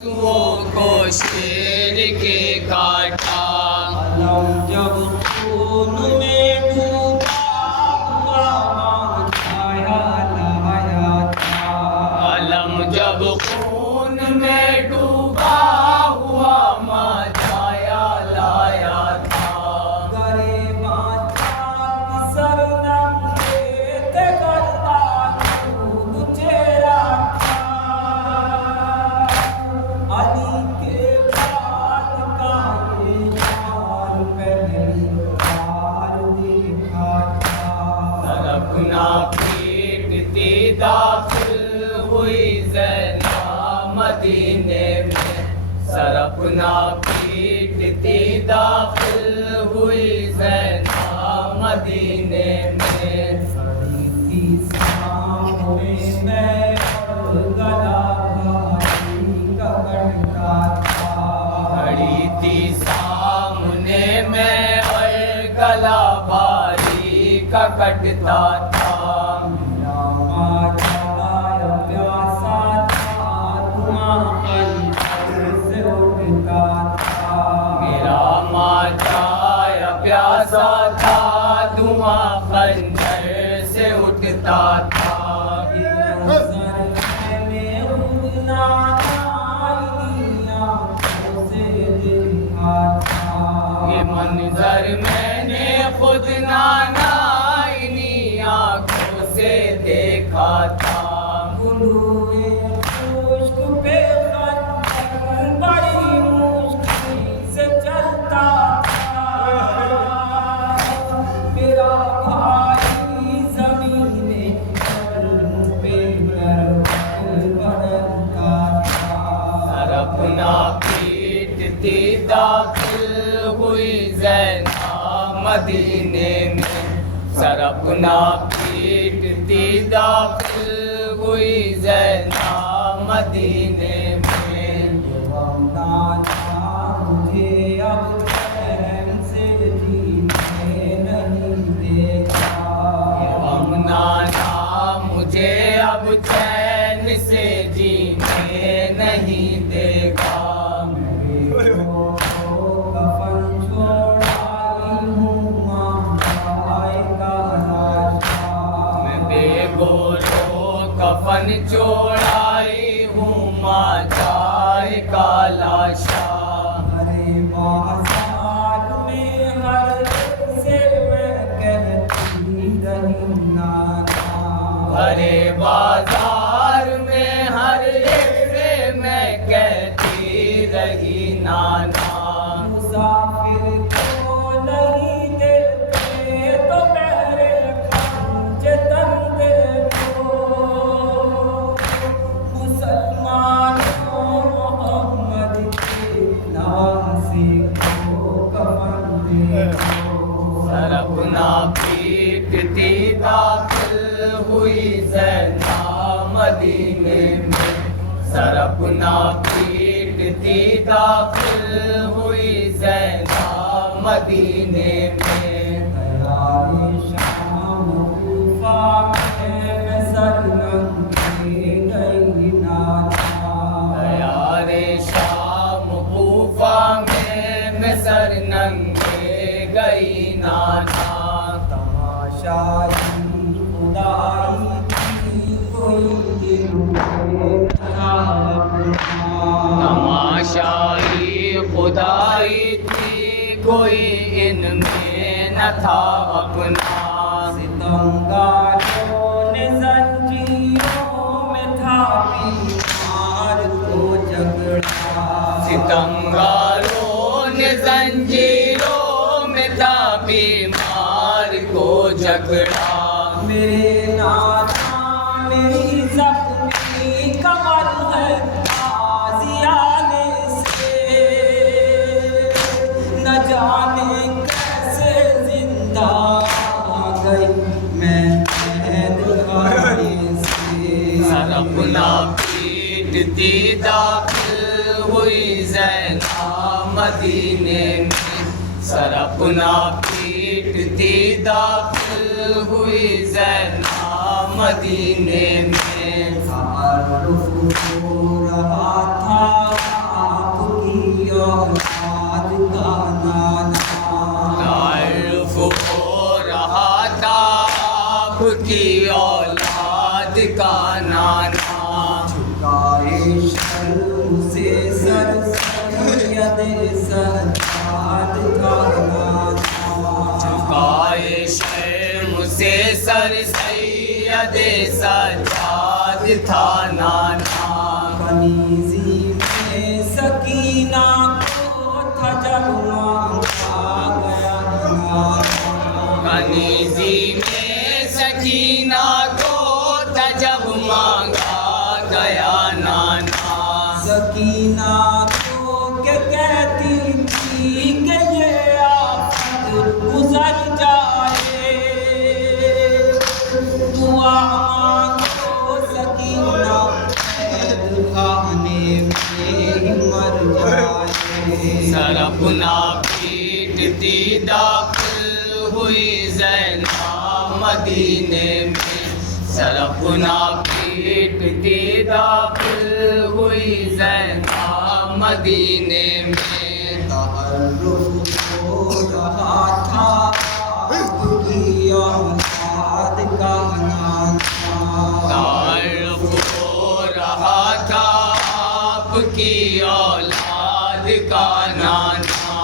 کو شیر کے کاٹا، علم جب خون میں ڈوبا ہوا ماں چھایا لایا تھا، علم جب خون میں ڈوبا ہوا ماں چھایا لایا تھا، گریباں چاک سر ننگے تھے گردان دودھ چہرہ تھا، علی کے بال کا یہ شال پہلی بار دیکھا تھا، سرپنا پیٹتی داخل ہوئی زینب مدینے میں، سرپنا پیٹتی داخل ہوئی زینب مدینے میں، کھڑی تھی سامنے میں اور گلا بھاری کا کٹتا تھا، کھڑی تھی سامنے میں اور گلا بھاری کا کٹتا تھا، میرا ماجا پیاسا تھا دھواں خنجر سے اٹھتا تھا، میرا ماجا پیاسا تھا دھواں خنجر سے اٹھتا تھا، یہ منظر میں خود نانائی آنکھوں سے دیکھا تھا، یہ منظر میں نے خود نانائی آنکھوں سے دیکھا تھا، گلوئے خشک پہ خنجر بڑی مشکل سے چلتا تھا، میرا بھائی زمین جرم پہ گربت بدلتا تھا، سرپنا پیٹتی داخل ہوئی زینب مدینے میں، سرپنا پیٹتی داخل ہوئی زینب مدینے میں، غم نانا مجھے اب چین سے جینے نہیں دیتا، غم نانا مجھے اب چین سے جینے نہیں دے گا، کفن چھوڑائی ہوں ماں جائے گا لاشا، میں بے گولو کفن چوڑائی ہوں ماں جائے کا لاشا، ارے بازار میں ہر سے میں کہتی رہی نانا، بھرے بازار میں ہر ایک سے میں کہتی رہی نانا، مسافر کو نہیں دیتے تو میرے خنجر تندے کو، مسلمانوں محمد کے نواسے کو کفن دے دو، سرپنا پیٹتی داخل ہوئی زینب مدینے میں، سرپنا پیٹتی داخل ہوئی زینب مدینے میں، دیار شام کوفہ میں سر ننگے گئی نانا، دیار شام کوفہ میں سر ننگے گئی نانا، تماشائی خدائی تھی کوئی دل میں تھا اپنا، تماشائی خدائی تھی کوئی ان میں نہ تھا اپنا، ستمگاروں نے زنجیروں میں تھا بیمار کو جھگڑا، ستمگاروں نے زنجیروں میں تھا بیمار کو جھگڑا، میرے نانا میری زخمی کمر ہے تازیانے سے، نہ جانے کیسے زندہ آ گئی میں قید خانے سے، سرپنا پیٹتی داخل ہوئی زینب مدینے میں، سرپنا پیٹتی داخل ہوئی زینب مدینے میں، تعارف ہو رہا تھا کی اولاد کا نانا جھکائے شرم سے سر سید سجاد کا نانا جھکائے شرم سے سر سید سجاد تھا نانا کنیزی میں سکینہ کو تھا جب مانگا گیا نانا کنیزی میں سکینہ کو تھا جب مانگا گیا نانا سکینہ کو کہ کہتی تھی کہ یہ آفت گزر جائے دعا مانگو سکینہ قید خانے میں مر جائے سر اپنا پیٹتی داخل ہوئی زینب مدینے میں سر اپنا پیٹتی داخل ہوئی زینب مدینے میں تعارف ہو رہا تھا آپ کی اولاد کا نانا تعارف ہو رہا تھا آپ کی اولاد کا نانا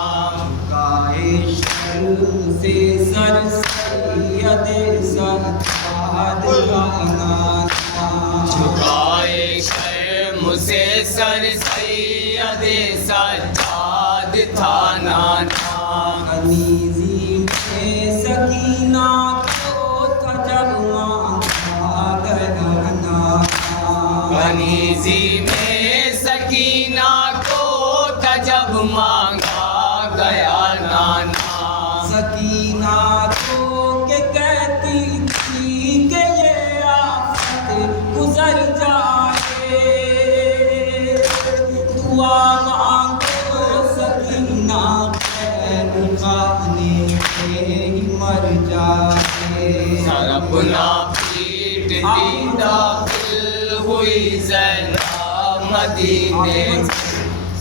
گائے شرم سے سر سید سجاد کا نانا جھکائے شرم سے سر سید سجاد تھا نانا کنیزی میں سکینہ کو تھا جب مانگا گیا نانا کنیزی میں سکینہ کو تھا جب مانگا گیا نانا سکینہ کو کہ کہتی تھی کہ یہ آفت گزر جائے دعا مانگو سکینہ قید خانے میں مر جائے سر اپنا پیٹتی داخل ہوئی زینب مدینے میں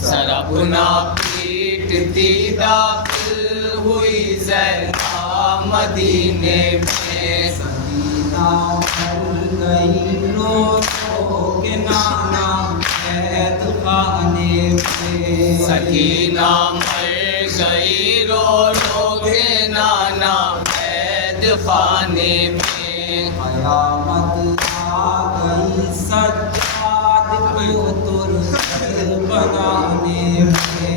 سر اپنا پیٹتی داخل ہوئی زینب مدینے میں سکینہ مر گئی رو رو کے نانا قید خانے میں سکینہ مر گئی رو رو کے نانا قید خانے میں قیامت آ گئی سجاد کو تربت بنانے میں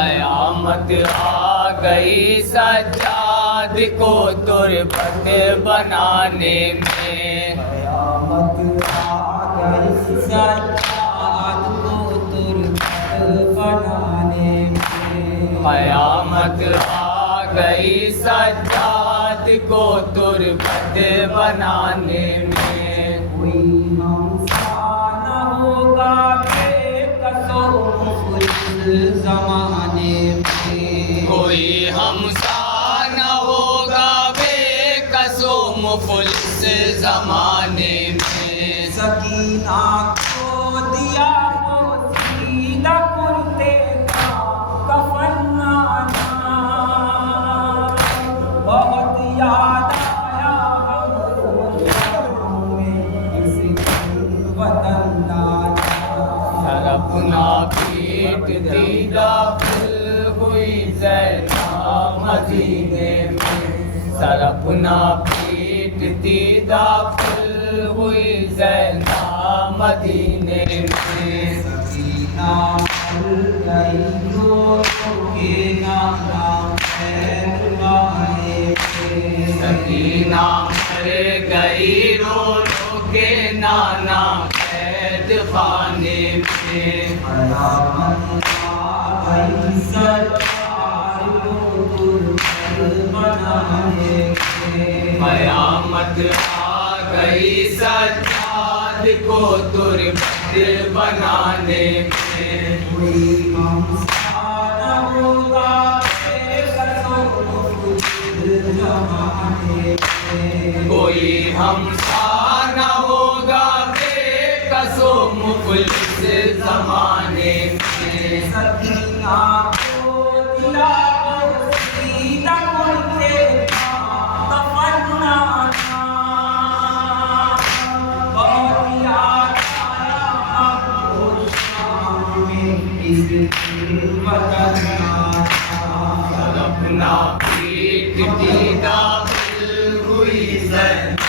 قیامت آ گئی سجاد کو تربت بنانے میں قیامت آ گئی سجاد کو تربت بنانے میں قیامت آ گئی سجاد کو تربت بنانے میں کوئی ہمسا نہ ہوگا بے کس و مفلس زمانے میں کوئی ہمسا نہ ہوگا بے کس و مفلس زمانے میں سکینہ کو دیا وہ سیدھا کرتے کا کفن نانا بہت یاد آیا ہم کو شام میں اس وطن لانا سر اپنا پیٹتی داخل ہوئی زینب مدینے میں سر اپنا پیٹتی داخل ہوئی زینب مدینے میں سکینہ مر گئی رو رو کے نانا قید خانے میں سکینہ مر گئی رو رو کے نانا قید خانے میں قیامت آ گئی سجاد کو تربت بنانے میں قیامت آ گئی سجاد کو تربت بنانے میں کوئی ہمسا نہ ہوگا بے کس و مفلس زمانے میں کوئی ہمسا نہ ہوگا بے کس و مفلس زمانے میں سکینہ کو دیا وہ سیدھا کرتے کا کفن نانا اس وطن آیا اپنا پیٹ دی داخل ہوئی زینب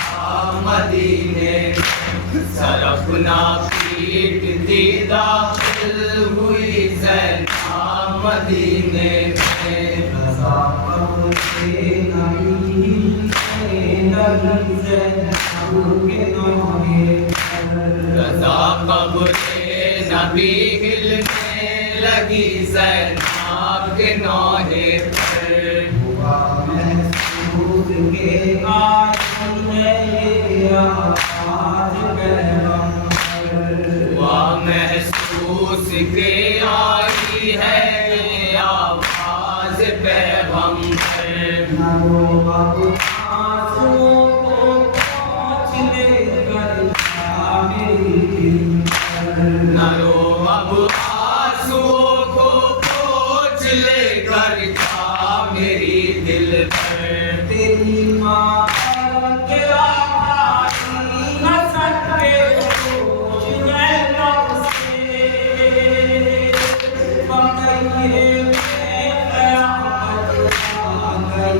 مدینے میں سر اپنا پیٹ دی داخل ہوئی زینب مدینے میں رضا قبر سے نبی زینب کے نوحے رضا قبر نبی ہلنے لگی زینب کے نوحے پر ہوا محسوس کے آئی ہے آواز پیغمبر ہوا محسوس کے آئی ہے آواز پیغمبر نرو اب آنسوں کو پہنچ لے کر جا میری دل پر نہ رو اب آنسوؤں کو پوچھ لے کر جا میری دل پر تیری ماں تیرا بھائی حسن کے بوجھ نینوں سے بقیے میں قیامت آ گئی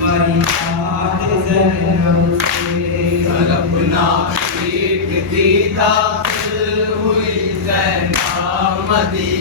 فریاد زینب سے سر اپنا پیٹ دی داخل ہوئی زینب مدینے